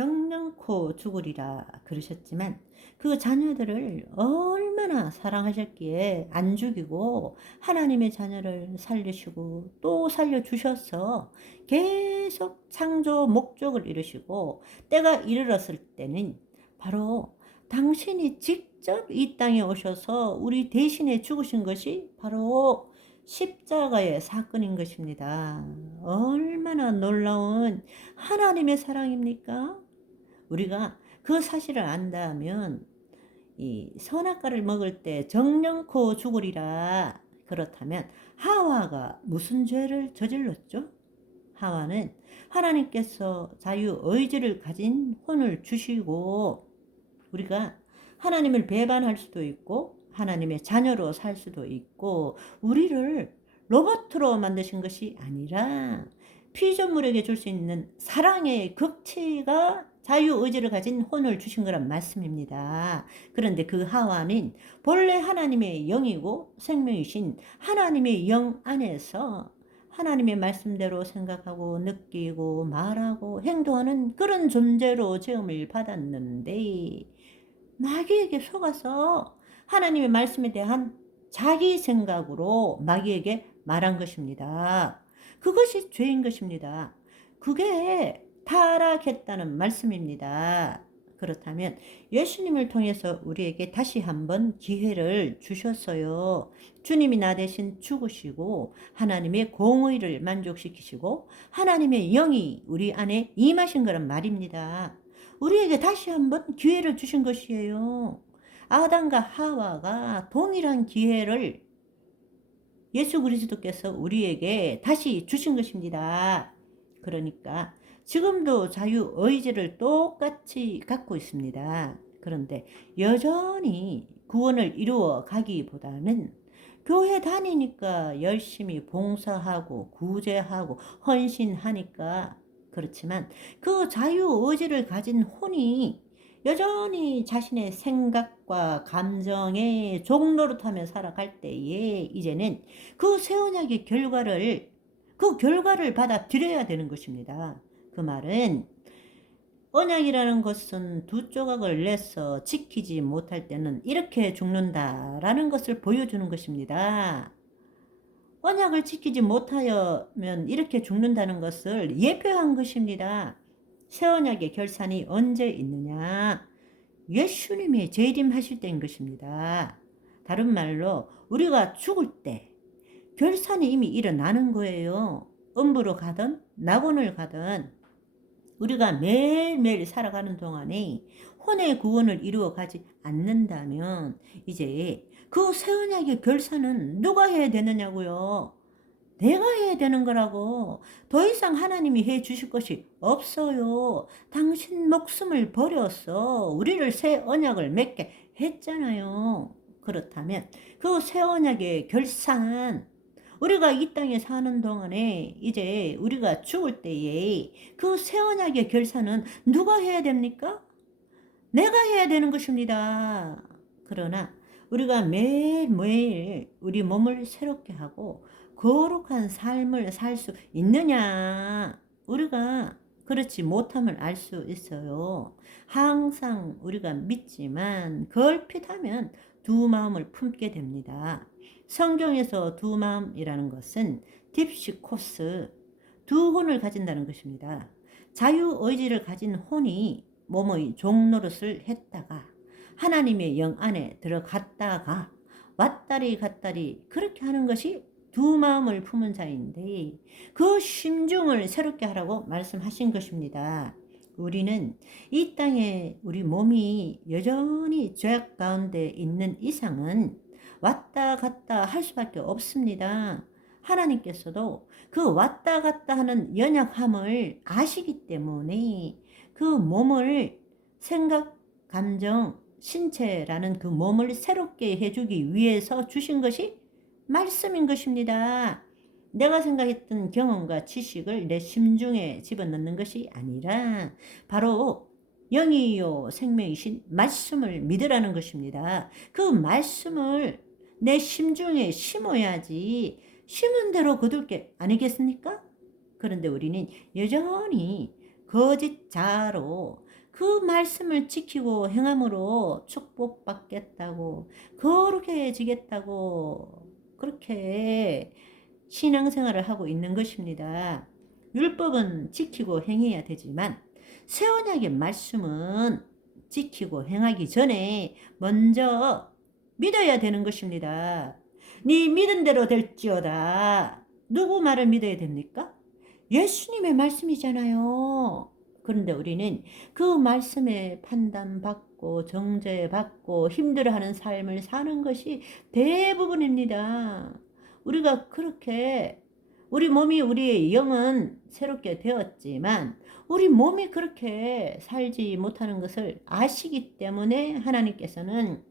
정령코 죽으리라 그러셨지만 그 자녀들을 얼마나 사랑하셨기에 안 죽이고 하나님의 자녀를 살리시고 또 살려주셔서 계속 창조 목적을 이루시고 때가 이르렀을 때는 바로 당신이 직접 이 땅에 오셔서 우리 대신에 죽으신 것이 바로 십자가의 사건인 것입니다. 얼마나 놀라운 하나님의 사랑입니까? 우리가 그 사실을 안다면 이 선악과를 먹을 때 정령코 죽으리라 그렇다면 하와가 무슨 죄를 저질렀죠? 하와는 하나님께서 자유 의지를 가진 혼을 주시고 우리가 하나님을 배반할 수도 있고 하나님의 자녀로 살 수도 있고 우리를 로봇으로 만드신 것이 아니라 피조물에게 줄 수 있는 사랑의 극치가 자유의지를 가진 혼을 주신 거란 말씀입니다. 그런데 그 하와는 본래 하나님의 영이고 생명이신 하나님의 영 안에서 하나님의 말씀대로 생각하고 느끼고 말하고 행동하는 그런 존재로 제음을 받았는데 마귀에게 속아서 하나님의 말씀에 대한 자기 생각으로 마귀에게 말한 것입니다. 그것이 죄인 것입니다. 그게 타락했다는 말씀입니다. 그렇다면 예수님을 통해서 우리에게 다시 한번 기회를 주셨어요. 주님이 나 대신 죽으시고 하나님의 공의를 만족시키시고 하나님의 영이 우리 안에 임하신 거란 말입니다. 우리에게 다시 한번 기회를 주신 것이에요. 아담과 하와가 동일한 기회를 예수 그리스도께서 우리에게 다시 주신 것입니다. 그러니까 지금도 자유 의지를 똑같이 갖고 있습니다. 그런데 여전히 구원을 이루어 가기보다는 교회 다니니까 열심히 봉사하고 구제하고 헌신하니까 그렇지만 그 자유 의지를 가진 혼이 여전히 자신의 생각과 감정의 종로릇하며 살아갈 때에 이제는 그 세언약의 결과를 그 결과를 받아들여야 되는 것입니다. 그 말은 언약이라는 것은 두 조각을 내서 지키지 못할 때는 이렇게 죽는다라는 것을 보여주는 것입니다. 언약을 지키지 못하면 이렇게 죽는다는 것을 예표한 것입니다. 새 언약의 결산이 언제 있느냐? 예수님이 재림하실 때인 것입니다. 다른 말로 우리가 죽을 때 결산이 이미 일어나는 거예요. 음부로 가든 낙원을 가든 우리가 매일매일 살아가는 동안에 혼의 구원을 이루어 가지 않는다면 이제 그 새 언약의 결산은 누가 해야 되느냐고요. 내가 해야 되는 거라고. 더 이상 하나님이 해 주실 것이 없어요. 당신 목숨을 버려서 우리를 새 언약을 맺게 했잖아요. 그렇다면 그 새 언약의 결산, 우리가 이 땅에 사는 동안에 이제 우리가 죽을 때에 그 새 언약의 결산은 누가 해야 됩니까? 내가 해야 되는 것입니다. 그러나 우리가 매일매일 우리 몸을 새롭게 하고 거룩한 삶을 살 수 있느냐? 우리가 그렇지 못함을 알 수 있어요. 항상 우리가 믿지만 걸핏하면 두 마음을 품게 됩니다. 성경에서 두 마음이라는 것은 딥시코스, 두 혼을 가진다는 것입니다. 자유 의지를 가진 혼이 몸의 종노릇을 했다가 하나님의 영 안에 들어갔다가 왔다리 갔다리 그렇게 하는 것이 두 마음을 품은 자인데 그 심중을 새롭게 하라고 말씀하신 것입니다. 우리는 이 땅에 우리 몸이 여전히 죄악 가운데 있는 이상은 왔다 갔다 할 수밖에 없습니다. 하나님께서도 그 왔다 갔다 하는 연약함을 아시기 때문에 그 몸을 생각, 감정, 신체라는 그 몸을 새롭게 해주기 위해서 주신 것이 말씀인 것입니다. 내가 생각했던 경험과 지식을 내 심중에 집어넣는 것이 아니라 바로 영이요 생명이신 말씀을 믿으라는 것입니다. 그 말씀을 내 심중에 심어야지 심은 대로 거둘 게 아니겠습니까? 그런데 우리는 여전히 거짓 자로 그 말씀을 지키고 행함으로 축복받겠다고 거룩해지겠다고 그렇게 신앙생활을 하고 있는 것입니다. 율법은 지키고 행해야 되지만 새 언약의 말씀은 지키고 행하기 전에 먼저 믿어야 되는 것입니다. 네 믿은 대로 될지어다. 누구 말을 믿어야 됩니까? 예수님의 말씀이잖아요. 그런데 우리는 그 말씀에 판단받고 정죄받고 힘들어하는 삶을 사는 것이 대부분입니다. 우리가 그렇게 우리 몸이 우리의 영은 새롭게 되었지만 우리 몸이 그렇게 살지 못하는 것을 아시기 때문에 하나님께서는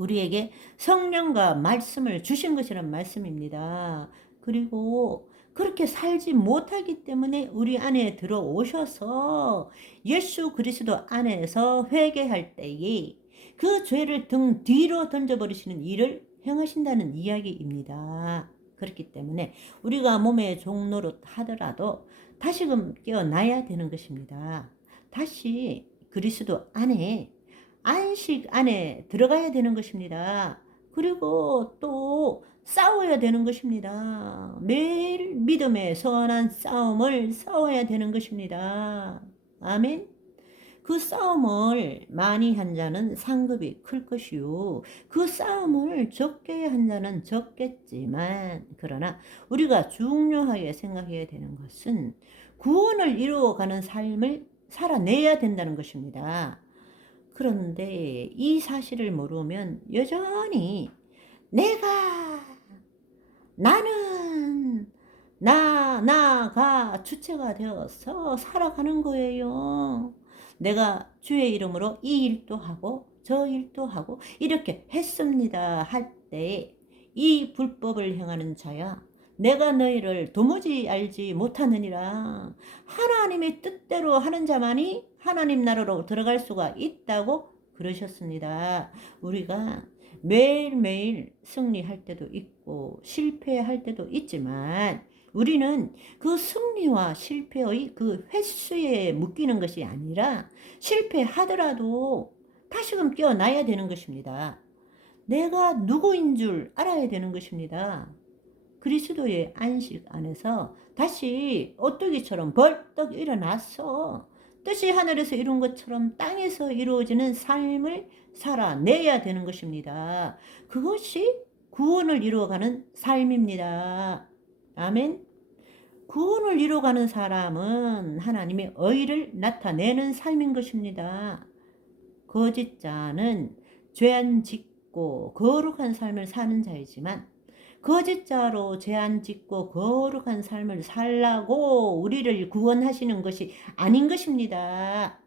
우리에게 성령과 말씀을 주신 것이란 말씀입니다. 그리고 그렇게 살지 못하기 때문에 우리 안에 들어오셔서 예수 그리스도 안에서 회개할 때에 그 죄를 등 뒤로 던져버리시는 일을 행하신다는 이야기입니다. 그렇기 때문에 우리가 몸의 종로로 하더라도 다시금 깨어나야 되는 것입니다. 다시 그리스도 안에 안식 안에 들어가야 되는 것입니다. 그리고 또 싸워야 되는 것입니다. 매일 믿음의 선한 싸움을 싸워야 되는 것입니다. 아멘. 그 싸움을 많이 한 자는 상급이 클 것이요. 그 싸움을 적게 한 자는 적겠지만, 그러나 우리가 중요하게 생각해야 되는 것은 구원을 이루어가는 삶을 살아내야 된다는 것입니다. 그런데 이 사실을 모르면 여전히 내가 나는 나 나가 주체가 되어서 살아가는 거예요. 내가 주의 이름으로 이 일도 하고 저 일도 하고 이렇게 했습니다 할때이 불법을 행하는 자야 내가 너희를 도무지 알지 못하느니라 하나님의 뜻대로 하는 자만이 하나님 나라로 들어갈 수가 있다고 그러셨습니다. 우리가 매일매일 승리할 때도 있고 실패할 때도 있지만 우리는 그 승리와 실패의 그 횟수에 묶이는 것이 아니라 실패하더라도 다시금 깨어나야 되는 것입니다. 내가 누구인 줄 알아야 되는 것입니다. 그리스도의 안식 안에서 다시 오뚜기처럼 벌떡 일어나서 뜻이 하늘에서 이룬 것처럼 땅에서 이루어지는 삶을 살아내야 되는 것입니다. 그것이 구원을 이루어가는 삶입니다. 아멘. 구원을 이루어가는 사람은 하나님의 의를 나타내는 삶인 것입니다. 거짓자는 죄안 짓고 거룩한 삶을 사는 자이지만 거짓자로 죄안 짓고 거룩한 삶을 살라고 우리를 구원하시는 것이 아닌 것입니다.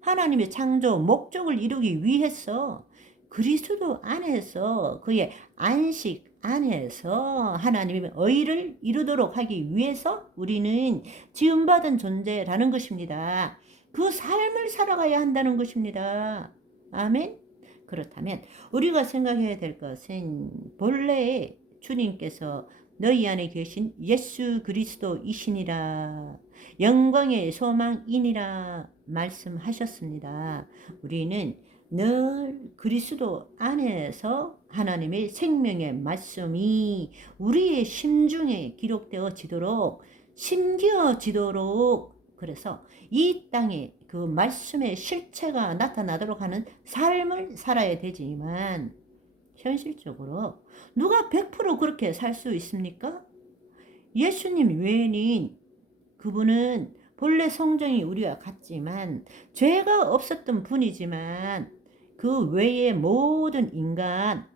하나님의 창조 목적을 이루기 위해서 그리스도 안에서 그의 안식 안에서 하나님의 의를 이루도록 하기 위해서 우리는 지음받은 존재라는 것입니다. 그 삶을 살아가야 한다는 것입니다. 아멘. 그렇다면 우리가 생각해야 될 것은 본래 주님께서 너희 안에 계신 예수 그리스도이시니라 영광의 소망이니라 말씀하셨습니다. 우리는 늘 그리스도 안에서 하나님의 생명의 말씀이 우리의 심중에 기록되어지도록 심겨지도록 그래서 이 땅에 그 말씀의 실체가 나타나도록 하는 삶을 살아야 되지만 현실적으로 누가 100% 그렇게 살 수 있습니까? 예수님 외에는 그분은 본래 성정이 우리와 같지만 죄가 없었던 분이지만 그 외의 모든 인간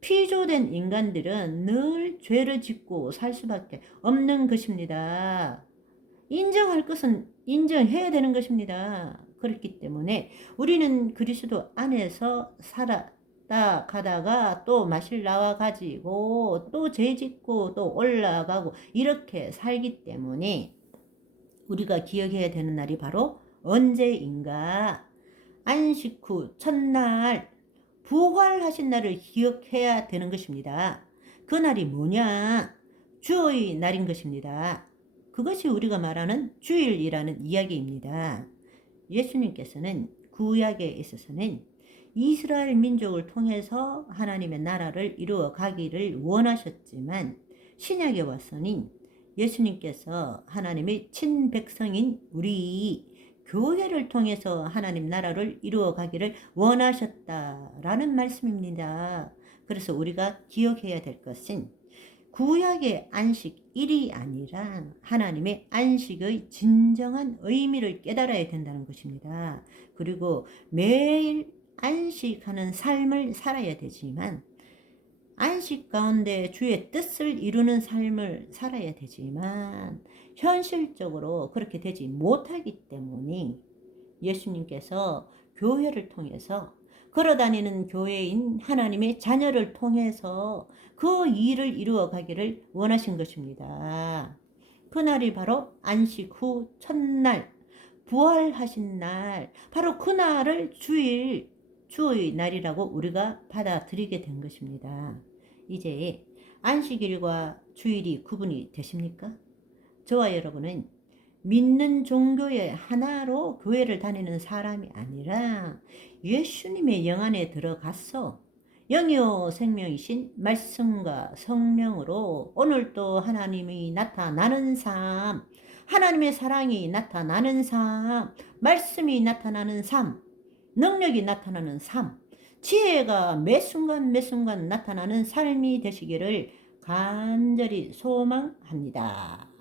피조된 인간들은 늘 죄를 짓고 살 수밖에 없는 것입니다. 인정할 것은 인정해야 되는 것입니다. 그렇기 때문에 우리는 그리스도 안에서 살아 다 가다가 또 마실 나와 가지고 또 죄짓고 또 올라가고 이렇게 살기 때문에 우리가 기억해야 되는 날이 바로 언제인가 안식 후 첫날 부활하신 날을 기억해야 되는 것입니다. 그 날이 뭐냐? 주의 날인 것입니다. 그것이 우리가 말하는 주일이라는 이야기입니다. 예수님께서는 구약에 있어서는 이스라엘 민족을 통해서 하나님의 나라를 이루어 가기를 원하셨지만 신약에 와서는 예수님께서 하나님의 친백성인 우리 교회를 통해서 하나님 나라를 이루어 가기를 원하셨다라는 말씀입니다. 그래서 우리가 기억해야 될 것은 구약의 안식일이 아니라 하나님의 안식의 진정한 의미를 깨달아야 된다는 것입니다. 그리고 매일 안식하는 삶을 살아야 되지만 안식 가운데 주의 뜻을 이루는 삶을 살아야 되지만 현실적으로 그렇게 되지 못하기 때문에 예수님께서 교회를 통해서 걸어다니는 교회인 하나님의 자녀를 통해서 그 일을 이루어 가기를 원하신 것입니다. 그날이 바로 안식 후 첫날, 부활하신 날, 바로 그날을 주일, 주의 날이라고 우리가 받아들이게 된 것입니다. 이제 안식일과 주일이 구분이 되십니까? 저와 여러분은 믿는 종교의 하나로 교회를 다니는 사람이 아니라 예수님의 영 안에 들어가서 영이요 생명이신 말씀과 성령으로 오늘도 하나님이 나타나는 삶, 하나님의 사랑이 나타나는 삶, 말씀이 나타나는 삶, 능력이 나타나는 삶, 지혜가 매 순간 매 순간 나타나는 삶이 되시기를 간절히 소망합니다.